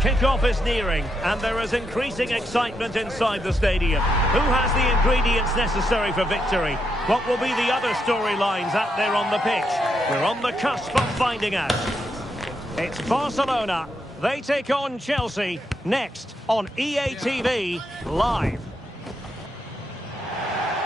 Kick-off is nearing, and there is increasing excitement inside the stadium. Who has the ingredients necessary for victory? What will be the other storylines out there on the pitch? We're on the cusp of finding out. It's Barcelona. They take on Chelsea next on EA TV Live.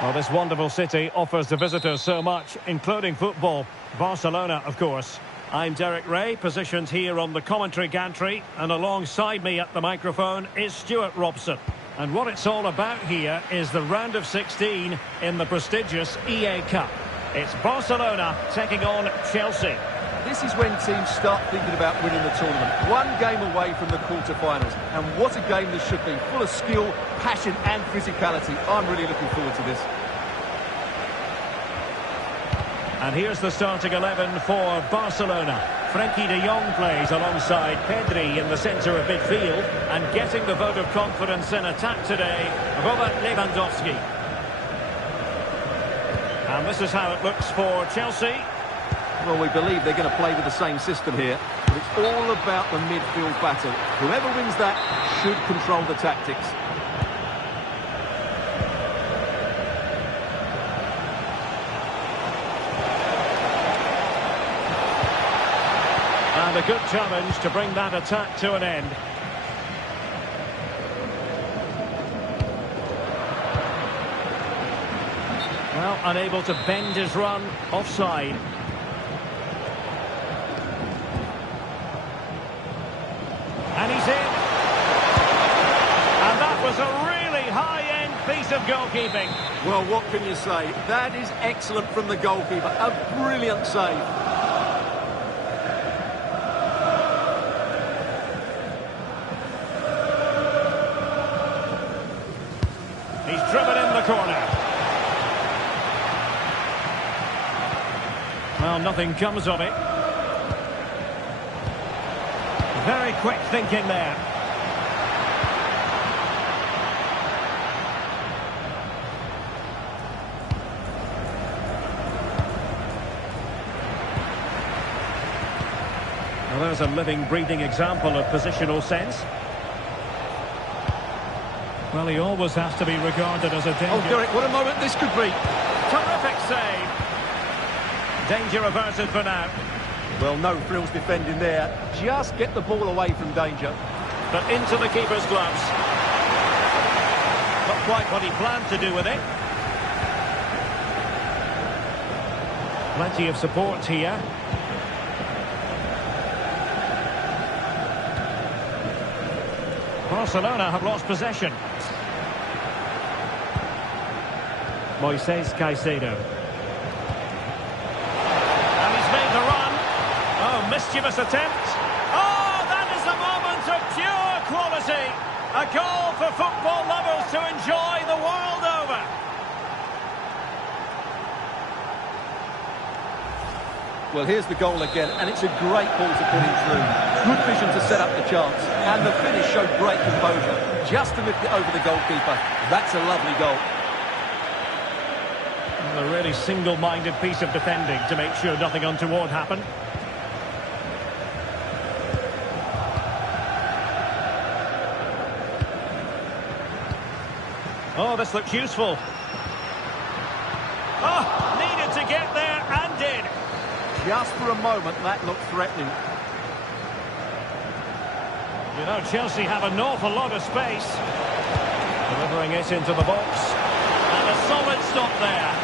Well, this wonderful city offers the visitors so much, including football. Barcelona, of course. I'm Derek Ray, positioned here on the commentary gantry, and alongside me at the microphone is Stuart Robson. And what it's all about here is the round of 16 in the prestigious EA Cup. It's Barcelona taking on Chelsea. This is when teams start thinking about winning the tournament. One game away from the quarter-finals. And what a game this should be. Full of skill, passion and physicality. I'm really looking forward to this. And here's the starting 11 for Barcelona. Frenkie de Jong plays alongside Pedri in the centre of midfield. And getting the vote of confidence in attack today, Robert Lewandowski. And this is how it looks for Chelsea. Well, we believe they're going to play with the same system here. But it's all about the midfield battle. Whoever wins that should control the tactics. And a good challenge to bring that attack to an end. Well, unable to bend his run, offside. And he's in. And that was a really high-end piece of goalkeeping. Well, what can you say? That is excellent from the goalkeeper. A brilliant save. He's driven in the corner. Well, nothing comes of it. Very quick thinking there. Well, there's a living, breathing example of positional sense. Well, he always has to be regarded as a danger. Oh, Derek, what a moment this could be. Terrific save. Danger averted for now. Well, no frills defending there. Just get the ball away from danger. But into the keeper's gloves. Not quite what he planned to do with it. Plenty of support here. Barcelona have lost possession. Moises Caicedo. Mischievous attempt. Oh, that is a moment of pure quality. A goal for football lovers to enjoy the world over. Well, here's the goal again, and it's a great ball to put him through. Good vision to set up the chance, and the finish showed great composure. Just to lift it over the goalkeeper. That's a lovely goal. Well, a really single-minded piece of defending to make sure nothing untoward happened. Oh, this looks useful. Oh, needed to get there and did. Just for a moment, that looked threatening. You know, Chelsea have an awful lot of space. Delivering it into the box. And a solid stop there.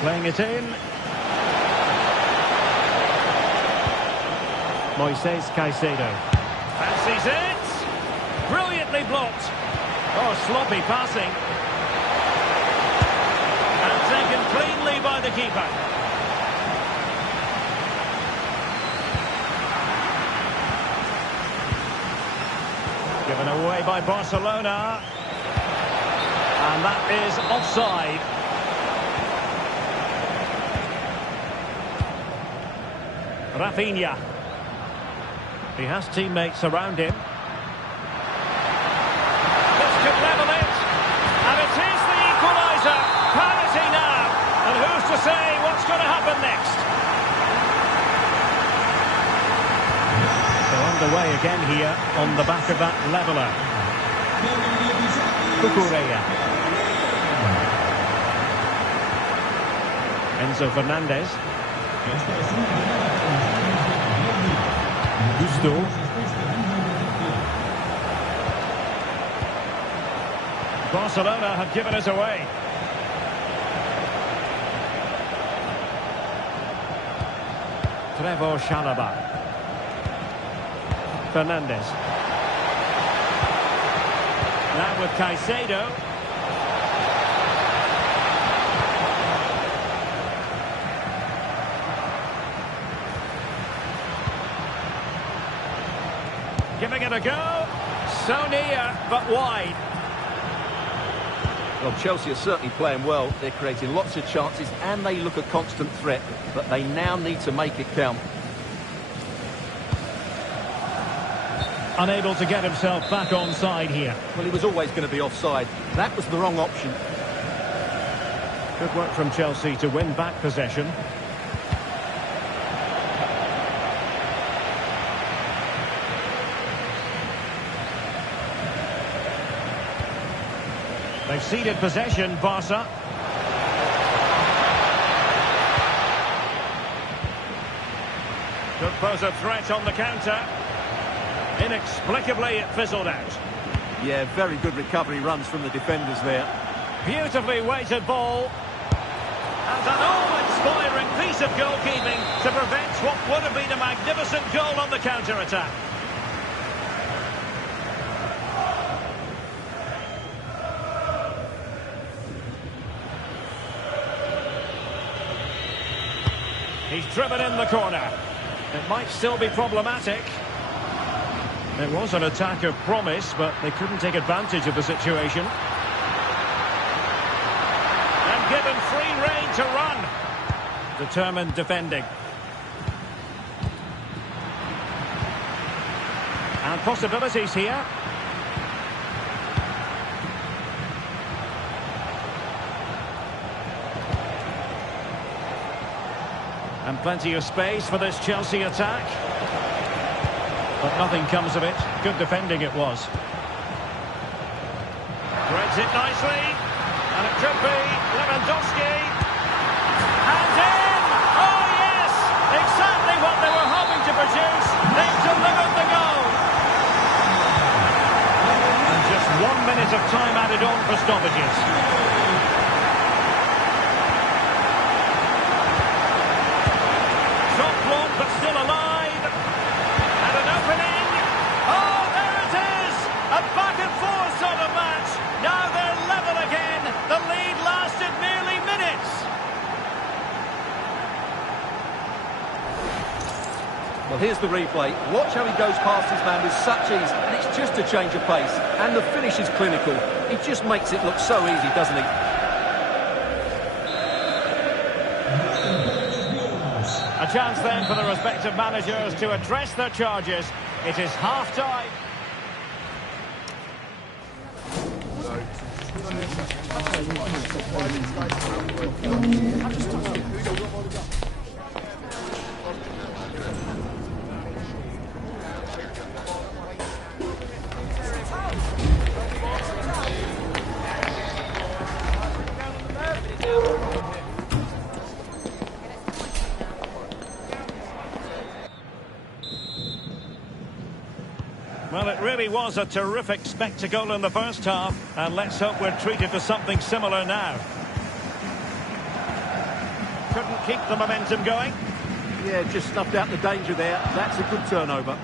Playing it in. Moises Caicedo. Fancies it. Brilliantly blocked. Oh, sloppy passing. And taken cleanly by the keeper. Given away by Barcelona. And that is offside. Rafinha. He has teammates around him. Say what's going to happen next. again here on the back of that leveller. Cucurella. Enzo Fernandez. Gusto. Barcelona have given us away. Trevor Chalobah. Fernandez. Now with Caicedo. Giving it a go. So near, but wide. Well, Chelsea are certainly playing well. They're creating lots of chances and they look a constant threat. But they now need to make it count. Unable to get himself back on side here. Well, he was always going to be offside. That was the wrong option. Good work from Chelsea to win back possession. They've ceded possession, Barca. Could pose a threat on the counter. Inexplicably, it fizzled out. Yeah, very good recovery runs from the defenders there. Beautifully weighted ball. And an awe-inspiring piece of goalkeeping to prevent what would have been a magnificent goal on the counter-attack. He's driven in the corner. It might still be problematic. It was an attack of promise, but they couldn't take advantage of the situation. And given free rein to run. Determined defending. And possibilities here. And plenty of space for this Chelsea attack. But nothing comes of it. Good defending it was. Threads it nicely. And it could be Lewandowski. And in! Oh yes! Exactly what they were hoping to produce. They've delivered the goal. And just 1 minute of time added on for stoppages. But still alive. And an opening. Oh, there it is. A back and forth sort of match. Now they're level again. The lead lasted merely minutes. Well, here's the replay. Watch how he goes past his man with such ease. And it's just a change of pace. And the finish is clinical. He just makes it look so easy, doesn't he? A chance then for the respective managers to address their charges. It is half-time. Well, it really was a terrific spectacle in the first half, and let's hope we're treated to something similar now. Couldn't keep the momentum going. Yeah, just snuffed out the danger there. That's a good turnover.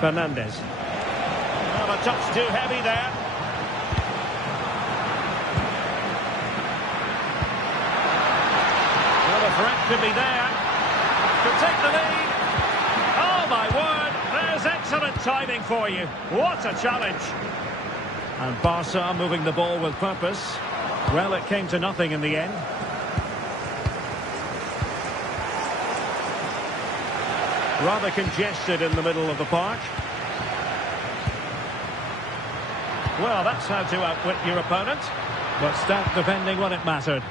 Fernandez. Well, a touch too heavy there. Well, the threat could be there. Could take the lead. Oh, my word. There's excellent timing for you. What a challenge. And Barca moving the ball with purpose. Well, it came to nothing in the end. Rather congested in the middle of the park. Well, that's how to outwit your opponent. But stout defending when it mattered.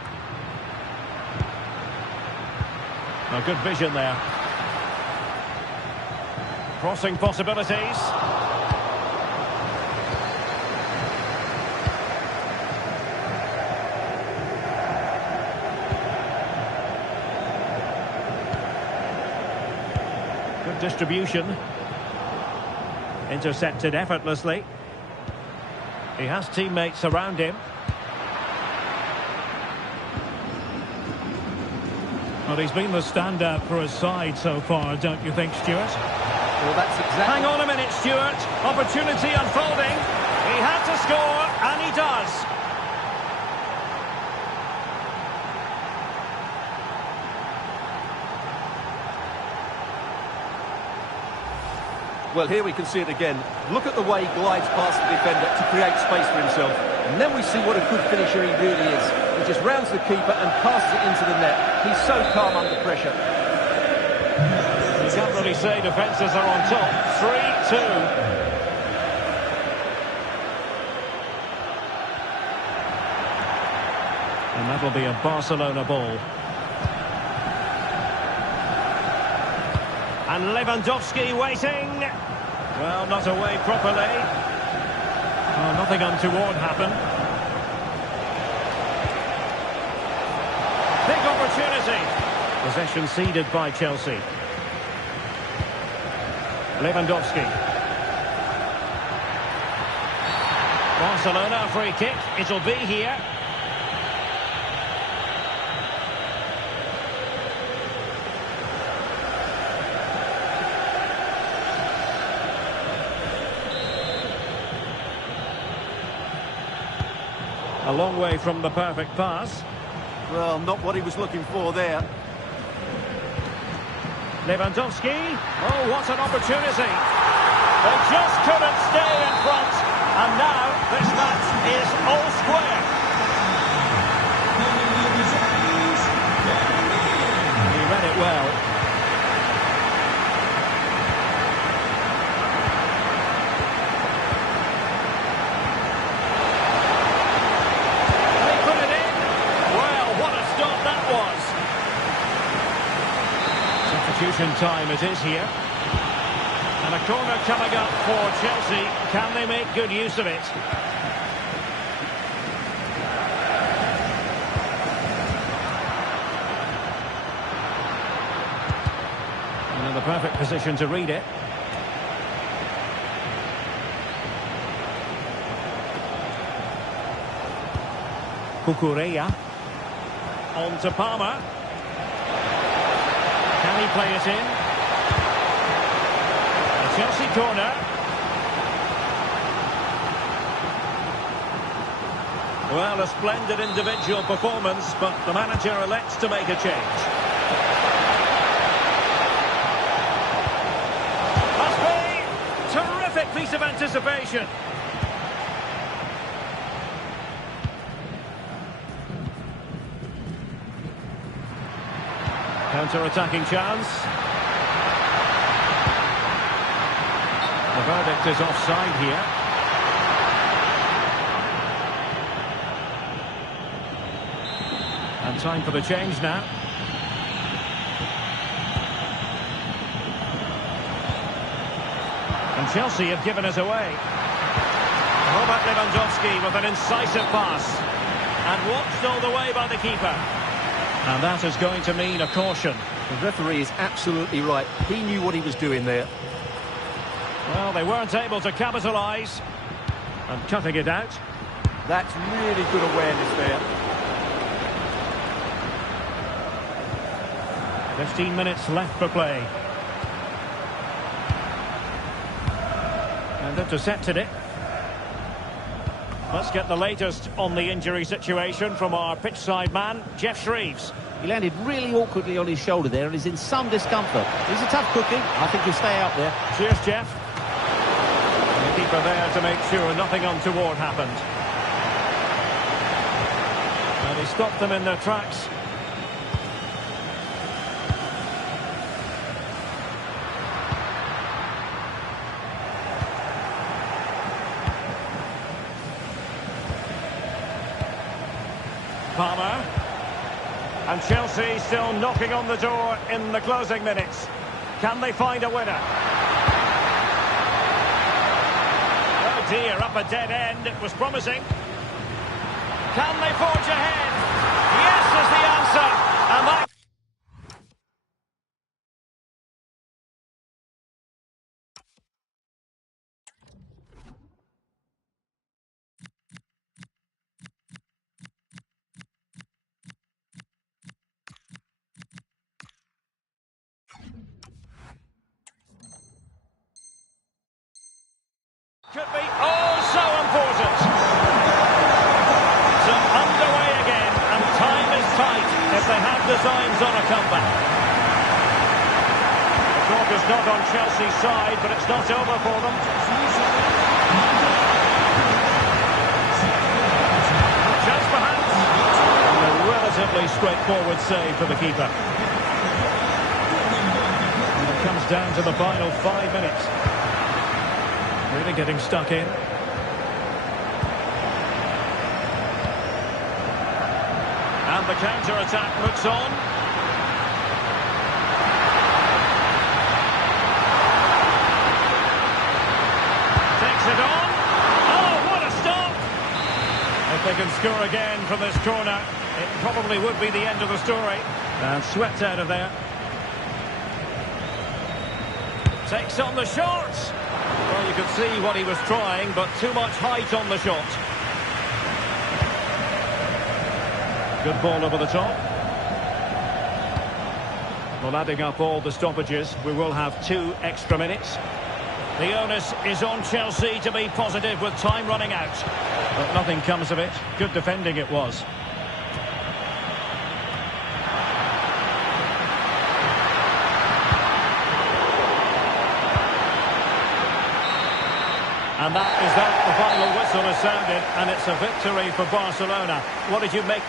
A good vision there. Crossing possibilities. Good distribution. Intercepted effortlessly. He has teammates around him. Well, he's been the standout for his side so far, don't you think, Stuart? Well, that's exactly... Hang on a minute, Stuart. Opportunity unfolding. He had to score, and he does. Well, here we can see it again. Look at the way he glides past the defender to create space for himself. And then we see what a good finisher he really is. He just rounds the keeper and passes it into the net. He's so calm under pressure. You can't really say defences are on top. 3-2. And that'll be a Barcelona ball. And Lewandowski waiting. Well, not away properly. Oh, nothing untoward happened. Big opportunity. Possession ceded by Chelsea. Lewandowski. Barcelona, a free kick. It'll be here. A long way from the perfect pass. Well, not what he was looking for there. Lewandowski. Oh, what an opportunity. They just couldn't stay in front. And now this match is all square. He read it well. Substitution time it is here. And a corner coming up for Chelsea. Can they make good use of it? And in the perfect position to read it. Cucurella. On to Palmer. Can he play it in? A Chelsea corner. Well, a splendid individual performance, but the manager elects to make a change. Must be! Terrific piece of anticipation. Counter-attacking chance. The verdict is offside here. And time for the change now. And Chelsea have given us away. Robert Lewandowski with an incisive pass. And watched all the way by the keeper. And that is going to mean a caution. The referee is absolutely right. He knew what he was doing there. Well, they weren't able to capitalise. And cutting it out. That's really good awareness there. 15 minutes left for play. And intercepted it. Let's get the latest on the injury situation from our pitchside man, Jeff Shreves. He landed really awkwardly on his shoulder there and is in some discomfort. He's a tough cookie. I think he'll stay out there. Cheers, Jeff. The keeper there to make sure nothing untoward happened. And he stopped them in their tracks. Palmer. And Chelsea still knocking on the door in the closing minutes. Can they find a winner? dear, up a dead end. It was promising. Can they forge ahead? Yes is the answer. And that... Could be, oh, so important. So underway again, and time is tight if they have designs on a comeback. The talk is not on Chelsea's side, but it's not over for them. Chance perhaps. And a relatively straightforward save for the keeper. And it comes down to the final 5 minutes. Really getting stuck in. And the counter-attack looks on. Takes it on. Oh, what a stop! If they can score again from this corner, it probably would be the end of the story. And swept out of there. Takes on the shot. Well, you could see what he was trying, but too much height on the shot. Good ball over the top. Well, adding up all the stoppages, we will have 2 extra minutes. The onus is on Chelsea to be positive with time running out. But nothing comes of it. Good defending it was. And that is that. The final whistle has sounded, and it's a victory for Barcelona. What did you make?